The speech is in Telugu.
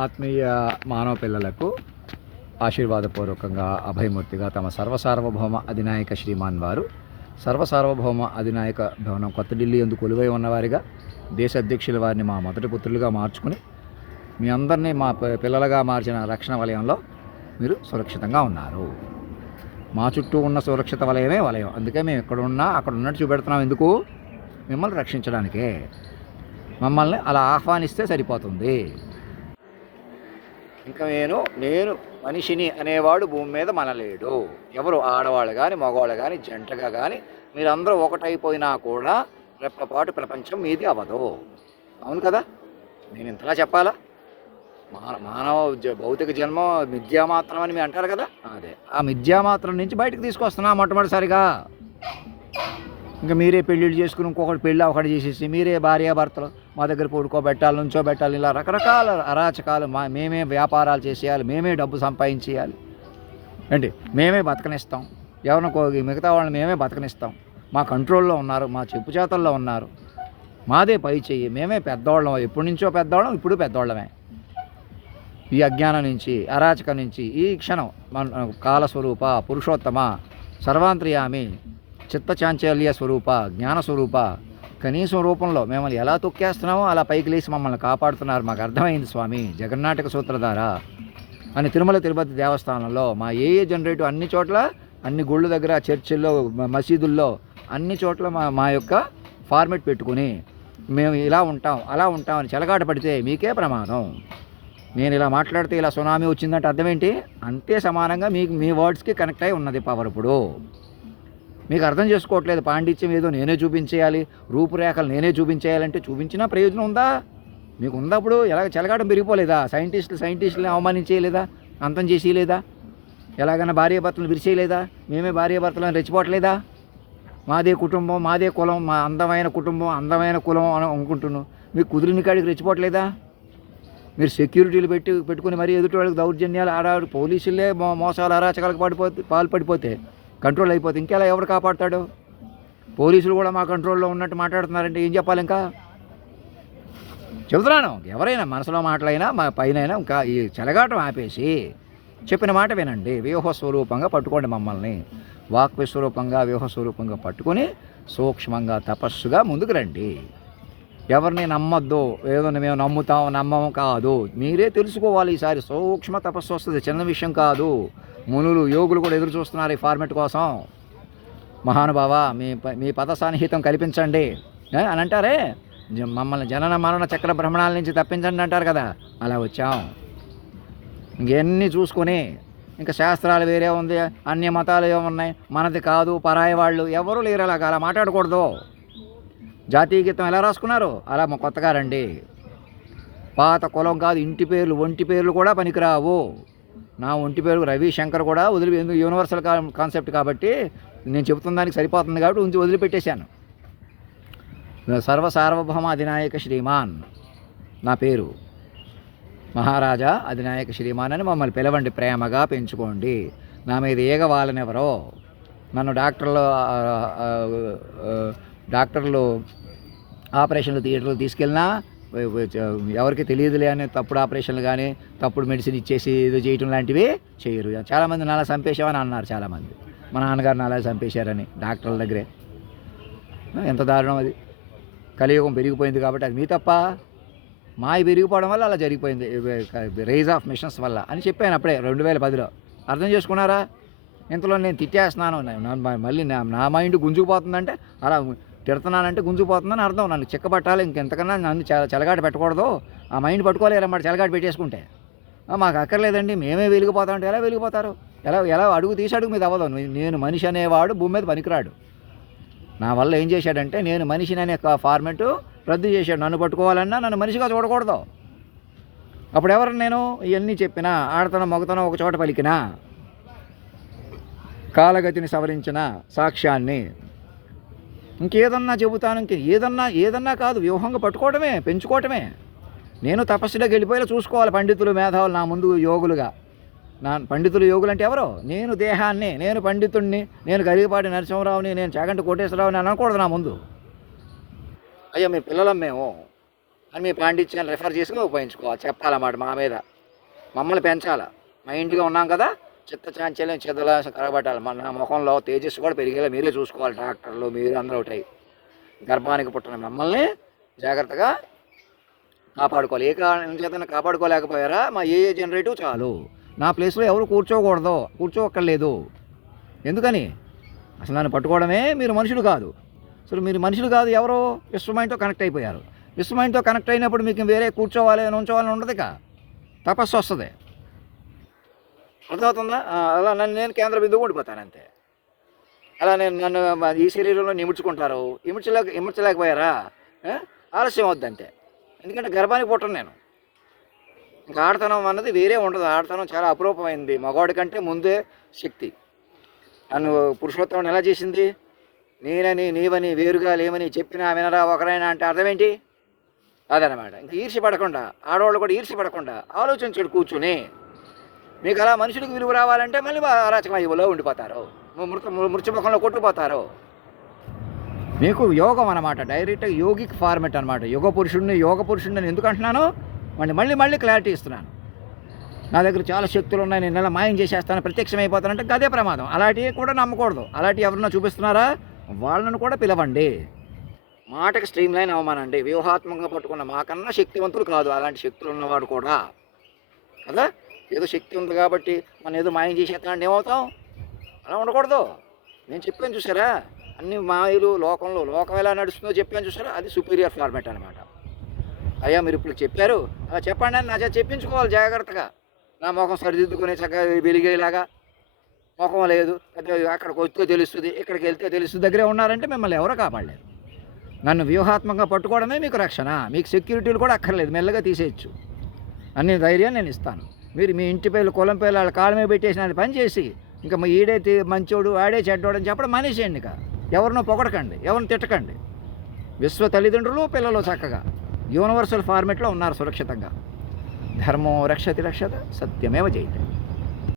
ఆత్మీయ మానవ పిల్లలకు ఆశీర్వాదపూర్వకంగా అభయమూర్తిగా తమ సర్వసార్వభౌమ అధినాయక శ్రీమాన్ వారు సర్వసార్వభౌమ అధినాయక భవనం కొత్త ఢిల్లీ యందు కొలువై ఉన్నవారిగా దేశ అధ్యక్షుల వారిని మా మొదటి పుత్రులుగా మార్చుకుని మీ అందరినీ మా పిల్లలుగా మార్చిన రక్షణ వలయంలో మీరు సురక్షితంగా ఉన్నారు. మా చుట్టూ ఉన్న సురక్షిత వలయమే వలయం. అందుకే మేము ఎక్కడ ఉన్నా అక్కడ ఉన్నట్టు చూపెడుతున్నాం. ఎందుకు? మిమ్మల్ని రక్షించడానికే. మమ్మల్ని అలా ఆహ్వానిస్తే సరిపోతుంది. ఇంకా నేను మనిషిని అనేవాడు భూమి మీద మనలేడు. ఎవరు ఆడవాళ్ళు కానీ మగవాళ్ళు కానీ జంటగా కానీ మీరందరూ ఒకటైపోయినా కూడా రెప్పపాటు ప్రపంచం మీది అవ్వదు. అవును కదా? నేను ఇంతలా చెప్పాలా? మానవ భౌతిక జన్మ మిథ్యామాత్రం అని మీరు అంటారు కదా, అదే ఆ మిథ్యామాత్రం నుంచి బయటకు తీసుకొస్తున్నా మొట్టమొదటిసారిగా. ఇంకా మీరే పెళ్ళిళ్ళు చేసుకుని ఇంకొకటి పెళ్ళి ఒకటి చేసేసి మీరే భార్యాభర్తలు మా దగ్గర పడుకోబెట్టాలి, నుంచోబెట్టాలి, ఇలా రకరకాల అరాచకాలు. మేమే వ్యాపారాలు చేసేయాలి, మేమే డబ్బు సంపాదించేయాలి ఏంటి, మేమే బతకనిస్తాం, ఎవరిని మిగతా వాళ్ళని మేమే బతకనిస్తాం, మా కంట్రోల్లో ఉన్నారు, మా చెప్పు చేతల్లో ఉన్నారు, మాదే పై చెయ్యి, మేమే పెద్దవాళ్ళం, ఎప్పటి నుంచో పెద్దవాళ్ళం, ఇప్పుడు పెద్దవాళ్ళమే. ఈ అజ్ఞానం నుంచి, అరాచకం నుంచి ఈ క్షణం మన కాలస్వరూప పురుషోత్తమ సర్వాంతర్యామి చిత్తచాంచల్య స్వరూప జ్ఞానస్వరూప కనీసం రూపంలో మిమ్మల్ని ఎలా తొక్కేస్తున్నామో అలా పైకి లేచి మమ్మల్ని కాపాడుతున్నారు. మాకు అర్థమైంది స్వామి జగన్నాటక సూత్రధార అని. తిరుమల తిరుపతి దేవస్థానంలో మా జనరేటివ్ అన్ని చోట్ల, అన్ని గుళ్ళు దగ్గర, చర్చిల్లో, మసీదుల్లో అన్ని చోట్ల మా యొక్క ఫార్మెట్ పెట్టుకుని మేము ఇలా ఉంటాం అలా ఉంటాం అని చెలగాట పడితే మీకే ప్రమాదం. నేను ఇలా మాట్లాడితే ఇలా సునామీ వచ్చిందంటే అర్థం ఏంటి? అంతే సమానంగా మీకు మీ వర్డ్స్కి కనెక్ట్ అయి ఉన్నది పవర్. ఇప్పుడు మీకు అర్థం చేసుకోవట్లేదు. పాండిత్యం ఏదో నేనే చూపించేయాలి, రూపురేఖలు నేనే చూపించేయాలంటే చూపించినా ప్రయోజనం ఉందా? మీకు ఉన్నప్పుడు ఎలాగ చెలగాటం పెరిగిపోలేదా? సైంటిస్టులని అవమానించేయలేదా? అంతం చేసేయలేదా? ఎలాగైనా భార్యాభర్తలను విరిచేయలేదా? మేమే భార్యాభర్తలను రెచ్చిపోవట్లేదా? మాదే కుటుంబం, మాదే కులం, మా అందమైన కుటుంబం, అందమైన కులం అని అనుకుంటున్నాను. మీకు కుదిరిన కాడికి రెచ్చిపోవట్లేదా? మీరు సెక్యూరిటీలు పెట్టుకుని మరీ ఎదుటి వాళ్ళకి దౌర్జన్యాలు పోలీసులే మోసాలు అరాచకాలకు పాల్పడిపోతే కంట్రోల్ అయిపోతే ఇంకెలా ఎవరు కాపాడుతాడు? పోలీసులు కూడా మా కంట్రోల్లో ఉన్నట్టు మాట్లాడుతున్నారంటే ఏం చెప్పాలి? ఇంకా చెబుతున్నాను, ఎవరైనా మనసులో మాటలైనా మా పైన ఇంకా ఈ చెలగాటం ఆపేసి చెప్పిన మాట వినండి. వ్యూహస్వరూపంగా పట్టుకోండి మమ్మల్ని. వాక్ విస్వరూపంగా వ్యూహస్వరూపంగా పట్టుకొని సూక్ష్మంగా తపస్సుగా ముందుకు రండి. ఎవరిని నమ్మొద్దు. ఏదో మేము నమ్ముతాం నమ్మము కాదు, మీరే తెలుసుకోవాలి. ఈసారి సూక్ష్మ తపస్సు వస్తుంది, చిన్న విషయం కాదు. మునులు యోగులు కూడా ఎదురు చూస్తున్నారు ఈ ఫార్మెట్ కోసం. మహానుభావ మీ పద సాన్నిహితం కల్పించండి అని అంటారే, మమ్మల్ని జనన మరణ చక్ర భ్రమణాల నుంచి తప్పించండి అంటారు కదా, అలా వచ్చాం. ఇంకెన్ని చూసుకొని ఇంకా శాస్త్రాలు వేరే ఉంది, అన్య మతాలు ఏమున్నాయి, మనది కాదు, పరాయి వాళ్ళు ఎవరు లేరు. అలా మాట్లాడకూడదు. జాతీయ గీతం ఎలా రాసుకున్నారు అలా కొత్తగా రండి. పాత కులం కాదు, ఇంటి పేర్లు ఒంటి పేర్లు కూడా పనికిరావు. నా ఒంటి పేరు రవిశంకర్ కూడా ఎందుకు యూనివర్సల్ కాన్సెప్ట్ కాబట్టి నేను చెబుతున్న దానికి సరిపోతుంది కాబట్టి వదిలిపెట్టేశాను. సర్వసార్వభౌమ అధినాయక శ్రీమాన్ నా పేరు. మహారాజా అధినాయక శ్రీమాన్ అని మమ్మల్ని పిలవండి, ప్రేమగా పెంచుకోండి. నా మీద ఈగ వాళ్ళనెవరో, నన్ను డాక్టర్లు ఆపరేషన్లు థియేటర్లు తీసుకెళ్ళినా ఎవరికి తెలియదులే అని తప్పుడు ఆపరేషన్లు కానీ తప్పుడు మెడిసిన్ ఇచ్చేసి ఏదో చేయటం లాంటివి చేయరు. చాలామంది నాలా చంపేశామని అన్నారు చాలామంది. మా నాన్నగారు నాలా చంపేశారని డాక్టర్ల దగ్గరే. ఎంత దారుణం అది. కలియుగం పెరిగిపోయింది కాబట్టి అది మీ తప్ప, మాయి పెరిగిపోవడం వల్ల అలా జరిగిపోయింది, రైజ్ ఆఫ్ మిషన్స్ వల్ల అని చెప్పాను అప్పుడే 2010లో. అర్థం చేసుకున్నారా? ఇంతలో నేను తిట్టేస్తున్నాను, మళ్ళీ నా మైండ్ గుంజుకుపోతుందంటే అలా తిడుతున్నానంటే గుంజుకుపోతుందని అర్థం. నన్ను చిక్కబట్టాలి, ఇంకెంతకన్నా నన్ను చెలగాట పెట్టకూడదు. ఆ మైండ్ పట్టుకోలేరన్నమాట చెలగాట పెట్టేసుకుంటే. మాకు అక్కర్లేదండి, మేమే వెలిగిపోతామంటే ఎలా వెలిగిపోతారు? ఎలా అడుగు తీసి అడుగు మీద అవ్వదు. నేను మనిషి అనేవాడు భూమి మీద పనికిరాడు. నా వల్ల ఏం చేశాడంటే నేను మనిషిని అనే ఫార్మెట్ రద్దు చేశాడు. నన్ను పట్టుకోవాలన్నా నన్ను మనిషిగా చూడకూడదు. అప్పుడు ఎవరు నేను ఇవన్నీ చెప్పినా, ఆడతనం మగతనం ఒక చోట పలికినా, కాలగతిని సవరించిన సాక్ష్యాన్ని ఇంకేదన్నా చెబుతాను. ఏదన్నా కాదు, వ్యూహంగా పట్టుకోవడమే, పెంచుకోవటమే. నేను తపస్సులోకి వెళ్ళిపోయేలా చూసుకోవాలి. పండితులు మేధావులు నా ముందు యోగులుగా. పండితులు యోగులు అంటే ఎవరో? నేను దేహాన్ని, నేను పండితుడిని, నేను గరిగపాటి నరసింహరావుని, నేను చాగంటి కోటేశ్వరరావుని అనకూడదు నా ముందు. అయ్యా మీ పిల్లలం మేము, అని మీ పాండిత్యాన్ని రెఫర్ చేసుకుని ఉపయోగించుకోవాలి. చెప్పాలన్నమాట మా మీద. మమ్మల్ని పెంచాలా. మైండ్గా ఉన్నాం కదా, చిత్త చాంచల్యం చిత్తలాసం కరగబట్టాలి. మన ముఖంలో తేజస్సు కూడా పెరిగేలా మీరే చూసుకోవాలి. డాక్టర్లు మీరు అందరూ ఒకటాయి. గర్భానికి పుట్టిన మమ్మల్ని జాగ్రత్తగా కాపాడుకోవాలి. ఏ కారణం చేతన కాపాడుకోలేకపోయారా? మా ఏ జనరేటివ్ చాలు. నా ప్లేస్లో ఎవరు కూర్చోక్కర్లేదు. ఎందుకని? అసలు నన్ను పట్టుకోవడమే. మీరు మనుషులు కాదు. అసలు మీరు మనుషులు కాదు, ఎవరో విశ్వమైండ్తో కనెక్ట్ అయిపోయారు. విశ్వమైండ్తో కనెక్ట్ అయినప్పుడు మీకు వేరే కూర్చోవాలి ఉంచోవాలని ఉండదు. ఇక తపస్సు వస్తుంది. అర్థమవుతుందా? అలా నేను కేంద్ర బిందువు ఉండిపోతాను అంతే. అలా నన్ను ఈ శరీరంలో ఇముడ్చుకుంటారు. ఇముడ్చలేకపోయారా? ఆలస్యం అవుద్ది అంతే. ఎందుకంటే గర్భానికి పుట్టను నేను. ఇంకా ఆడతనం అన్నది వేరే ఉండదు. ఆడతనం చాలా అపురూపమైంది. మగవాడి కంటే ముందే శక్తి. నన్ను పురుషోత్తముని ఎలా చేసింది? నేనని నీవని వేరుగా లేవని చెప్పినా వినరా ఒకరైనా అంటే అర్థం ఏంటి? అదనమాట. ఇంక ఈర్ష్య పడకుండా, ఆడవాళ్ళు కూడా ఈర్ష్య పడకుండా ఆలోచించాడు కూర్చుని. మీకు అలా మనుషులకు విలువ రావాలంటే మళ్ళీ అరాచకమయ్యలో ఉండిపోతారు. మృత్యుముఖంలో కొట్టుపోతారు. మీకు యోగం అనమాట. డైరెక్ట్గా యోగిక్ ఫార్మెట్ అనమాట. యోగ పురుషుడిని అని ఎందుకు అంటున్నాను? మళ్ళీ క్లారిటీ ఇస్తున్నాను. నా దగ్గర చాలా శక్తులు ఉన్నాయి, నేను ఎలా మాయం చేసేస్తాను, ప్రత్యక్షమైపోతానంటే అదే ప్రమాదం. అలాంటివి కూడా నమ్మకూడదు. అలాంటివి ఎవరన్నా చూపిస్తున్నారా? వాళ్ళను కూడా పిలవండి. మాటకి స్ట్రీమ్ లైన్ అవ్వమానండి. వ్యూహాత్మకంగా పట్టుకున్న మాకన్నా శక్తివంతులు కాదు అలాంటి శక్తులు ఉన్నవాడు కూడా కదా. ఏదో శక్తి ఉంది కాబట్టి మనం ఏదో మాయం చేసేస్తానంటే ఏమవుతాం? అలా ఉండకూడదు. నేను చెప్పాను చూసారా, అన్ని మాయలు లోకం ఎలా నడుస్తుందో చెప్పాను చూసారా, అది సుపీరియర్ ఫార్మేట్ అనమాట. అయ్యా మీరు ఇప్పుడు చెప్పారు, అలా చెప్పండి అని నా చేత చెప్పించుకోవాలి జాగ్రత్తగా. నా ముఖం సరిదిద్దుకునే చక్కగా వెలిగేలాగా ముఖం లేదు, అక్కడికి వస్తే తెలుస్తుంది, ఇక్కడికి వెళ్తే తెలుస్తుంది. దగ్గరే ఉన్నారంటే మిమ్మల్ని ఎవరో కాపాడలేరు. నన్ను వ్యూహాత్మకంగా పట్టుకోవడమే మీకు రక్షణ. మీకు సెక్యూరిటీలు కూడా అక్కర్లేదు, మెల్లగా తీసేయచ్చు. అన్ని ధైర్యాన్ని నేను ఇస్తాను. మీరు మీ ఇంటి పేర్లు కులం పేర్లు వాళ్ళ కాళ్ళ మీద పెట్టేసిన అది పని చేసి ఇంకా ఈడే మంచోడు ఆడే చెడ్డోడు అని చెప్పడం మానేసేయండి. ఇక ఎవరినో పొగడకండి, ఎవరిని తిట్టకండి. విశ్వ తల్లిదండ్రులు పిల్లలు చక్కగా యూనివర్సల్ ఫార్మేట్లో ఉన్నారు సురక్షితంగా. ధర్మో రక్షతి రక్షత సత్యమేవ జయతే.